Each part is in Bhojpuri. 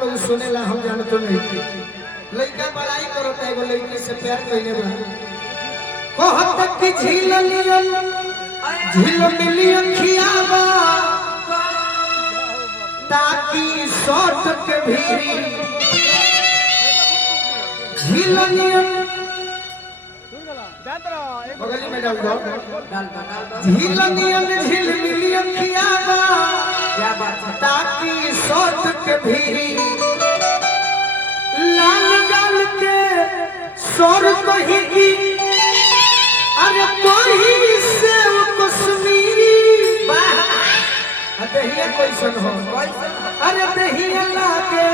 लोग सुनेला हम जानतो नहीं लड़का बड़ाई करो त एगो लड़की से प्यार कइले बा कहत कि झील मिलियन खियाबा ताकि सौट के भीरी झील बगल में डाल दो झील मिलियन खियाबा क्या बात है ताकि सौट के भीरी लाल गाल के सोर कही अरे कोई से कश्मीरी दहिया कैसन हो अरे दहिया लागे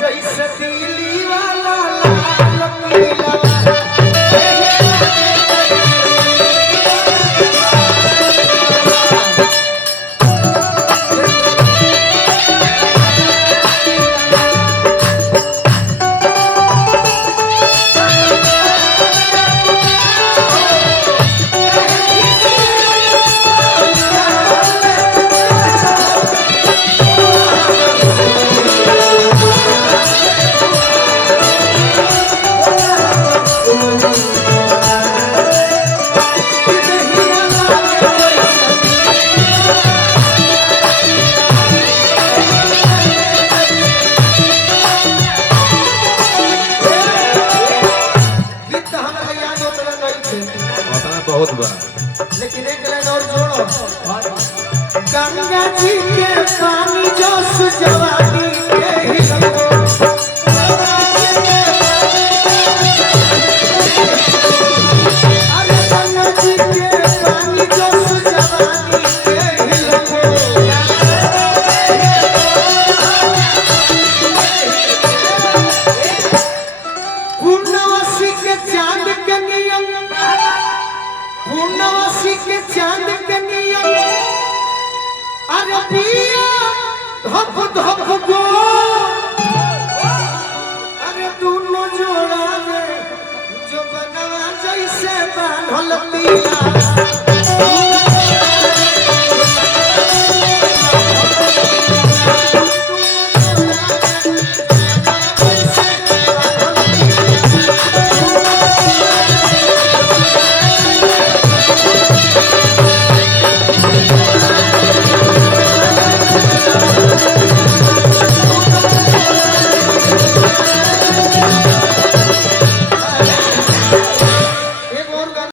जैसे दिल्ली वाला लाल पीला बहुत बा लेकिन एक लाइन और जोड़ो गंगा जी